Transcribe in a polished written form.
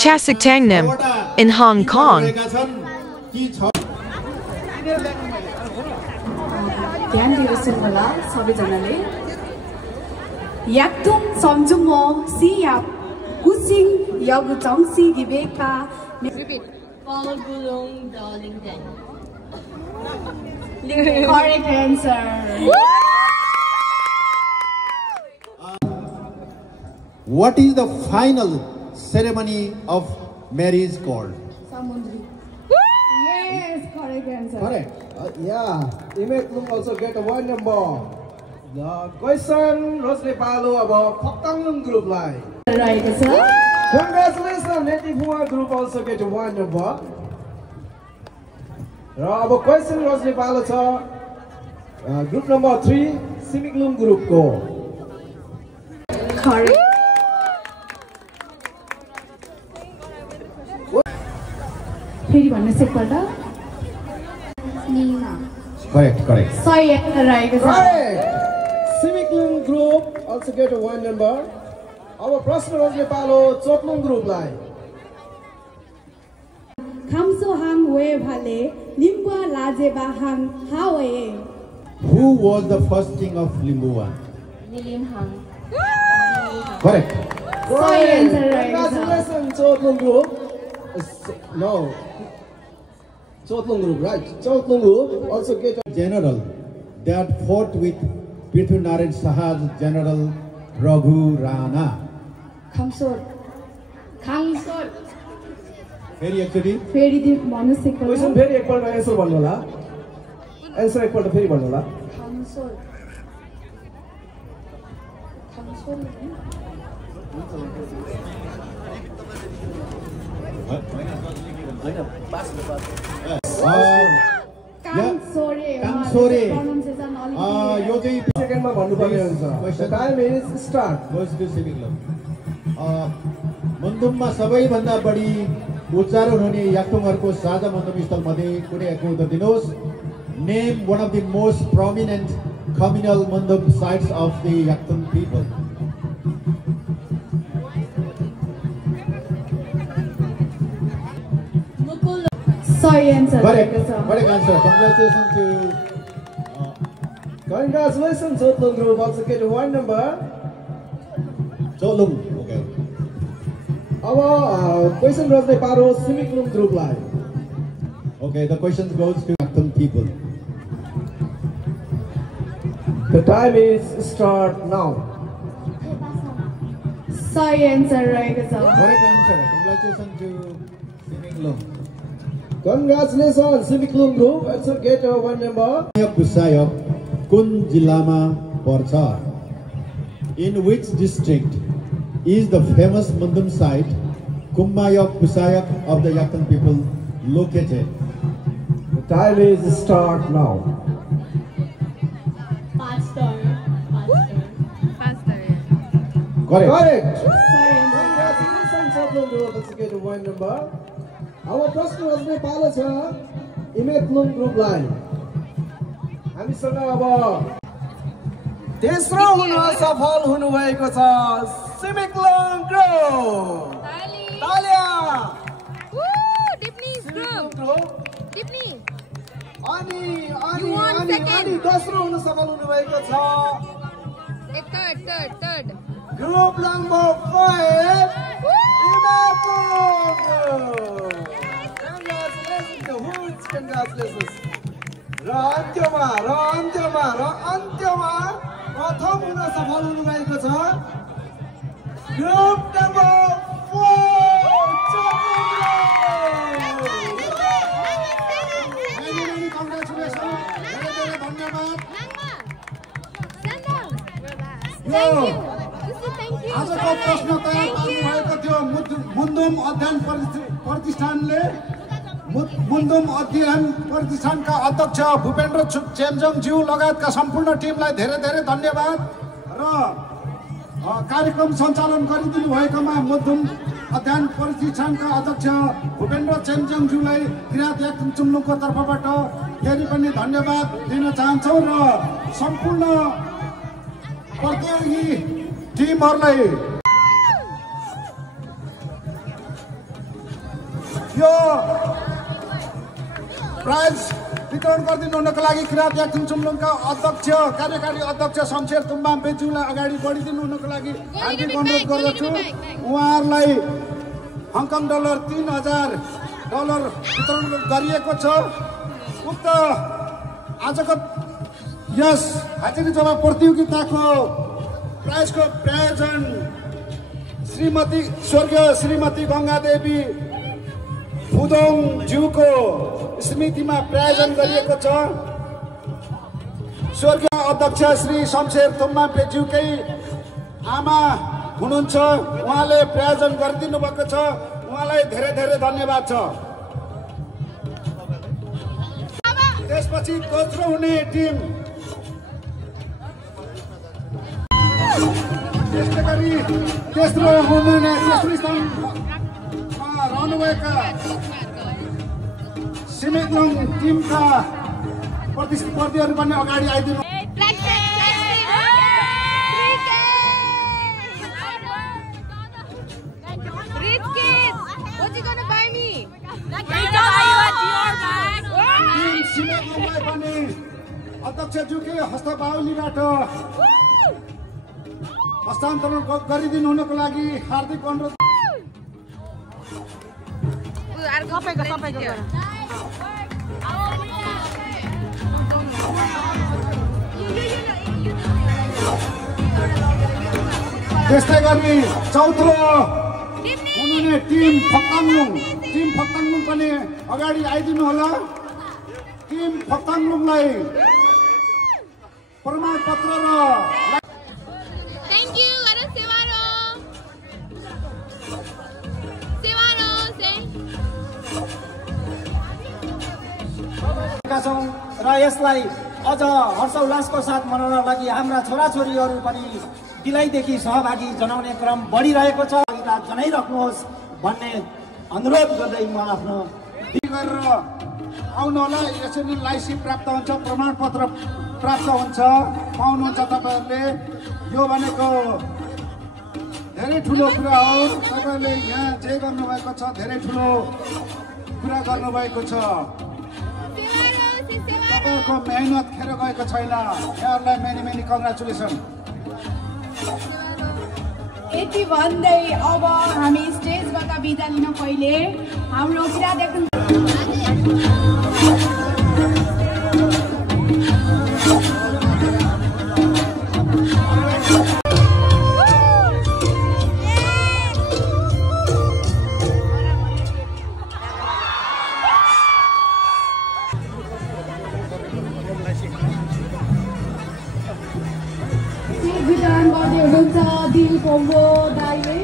Chasiktangnam in Hong Kong. ध्यान दिनुहोस् होला सबैजनाले याक्तुङ सम्जुमो सियाप कुसिङ यगुचङसी गिबेका Gulung Darlington. correct answer. What is the final ceremony of marriage called? Samundri. Yes, correct answer. Correct. Yeah, Imeklung also get a 1 number. The question Rosne Palo about Paktanglung group line. Right, sir. Congratulations, Native Hua group also get a 1 number. About question Rosne Palo group number 3, Simiklung group go. Correct. फेरि भन्नुहोस् एकपल्ट Neena Correct, correct. सही answer रहेको छ Correct. Simiklung group also get a 1 number. Our प्रश्न Rosne Palo Chotlung group line. खामसो हाङ वे भाले लिम्बुवा लाजेबा हाङ हावे Who was the first king of Limbuwan? William Hung. Correct. सही answer रहेको छ Congratulations, Chotlung group. No. Chotlung group, right? Chotlung group also get a General that fought with Prithvinarayan Saha's general Raghu Rana. खामसोर खाङसोर Very actually. फेरि भन्नुहोस् एकपल्ट question फेरि एकपल्ट answer भन्नु होला एन्सर एकपल्ट फेरि भन्नु होला खामसोर खामसोर काङसोरे काङसोरे pronunciation अलिकति यो चाहिँ सेकेन्डमा भन्नुपर्ने हुन्छ time is start goes to Simiklung. मन्दुममा सबैभन्दा बढी उच्चारण हुने याक्तुङहरूको साझा मन्दुम स्थल मध्ये कुनै एक उत्तर दिनुहोस्. Name one of the most prominent communal mandum sites of the Yaktung people. सही answer Correct. रहेको छ Correct answer. Congratulations to Congratulations, Chotlung group also get 1 number. Chotlung. Okay. Our question Rosne Paro Simiklung group line. Okay, the question goes to Yaktung people. The time is start now. सही answer रहेको छ Correct answer. Congratulations to Simiklung. Congratulations, Simiklung group also get 1 number. Pusayok कुन जिल्लामा पर्छ? In which district is the famous mandum site Kummayok Pusayak of the Yaktung people located? The time is start now. Pastor. Correct. Correct. सही answer Congratulations, Chotlung group also get 1 number. Our प्रश्न Rosne Palo छ Imeklung group line. हामीसँग अब तेस्रो हुन सफल हुनुभएको छ Simiklung group. तालिया. अनि दोस्रो हुन सफल हुनुभएको छ group number 5 Imeklung group. Congratulations. र अन्त्यमा प्रथम हुन सफल हुनुभएको छ ग्रुप नम्बर 4 आजको प्रश्न तयार पार्नुभएको थियो मुन्दुम अध्ययन प्रतिष्ठानले मुन्दुम अध्ययन प्रतिष्ठानका अध्यक्ष भूपेन्द्र चेम्जोङज्यू लगायतका सम्पूर्ण टिमलाई धेरै धेरै धन्यवाद र कार्यक्रम सञ्चालन गरिदिनु भएकोमा मुन्दुम अध्ययन प्रतिष्ठानका अध्यक्ष भूपेन्द्र चेम्जोङज्यूलाई किरात याक्तुङ चुम्लुङको तर्फबाट फेरि पनि धन्यवाद दिन चाहन्छौँ र सम्पूर्ण प्रतियोगी टिमहरूलाई यो प्राइज वितरण गरिदिनु हुनको लागि किरात याक्थुङ चुम्लुङका अध्यक्ष कार्यकारी अध्यक्ष शमशेर तुम्बाम पेजुलाई अगाडि बढिदिनु हुनको लागि हार्दिक अनुरोध गर्दछु। उहाँहरूलाई हङकङ डलर 3000 डलर वितरण गरिएको छ। उक्त आजको यस हाजिरी जवाब प्रतियोगिताको प्राइजको प्रायोजन स्वर्गीय श्रीमती गङ्गादेवी फुदोङ ज्यूको स्मृतिमा प्रायोजन गरिएको छ। स्वर्गीय अध्यक्ष श्री शमशेर तुम्बाम पेज्यूकै आमा हुनुहुन्छ, उहाँले प्रायोजन गरिदिनु भएको छ। उहाँलाई धेरै धेरै धन्यवाद छ। त्यसपछि दोस्रो हुने टिम त्यस्तै गरी तेस्रो स्थानमा रहनुभएका सिमेक्लुङ टिमका प्रतिस्पर्धीहरू पनि अगाडि आइदिनु। सिमेक्लुङलाई पनि अध्यक्षज्यूकै हस्तबाहुलीबाट हस्तान्तरण गरिदिनु हुनको लागि हार्दिक अनुरोध। त्यस्तै गरी चौथो हुनुहुने टिम फक्ताङलुङ पनि अगाडि आइदिनु होला। टिम फक्ताङलुङलाई प्रमाणपत्र र र यसलाई अझ हर्षोल्लासको साथ मनाउनका लागि हाम्रा छोराछोरीहरू पनि दिलैदेखि सहभागी जनाउने क्रम बढिरहेको छ। जनाइराख्नुहोस् भन्ने अनुरोध गर्दै म आफ्नो गरेर आउनु होला। यसरी लाइसेन्स प्राप्त हुन्छ, प्रमाणपत्र प्राप्त हुन्छ, पाउनुहुन्छ तपाईँहरूले। यो भनेको धेरै ठुलो कुरा हो। तपाईँहरूले यहाँ जे गर्नुभएको छ धेरै ठुलो कुरा गर्नुभएको छ। तपाईँहरूको मेहनत खेर गएको छैन। यहाँहरूलाई मेनी मेनी कङ्ग्रेचुलेसन। यति भन्दै अब हामी स्टेजबाट बिदा लिन पहिले हाम्रो किरात याक्थुङ वितरण गर्दै हुनुहुन्छ दिल कोम्बो दाइले।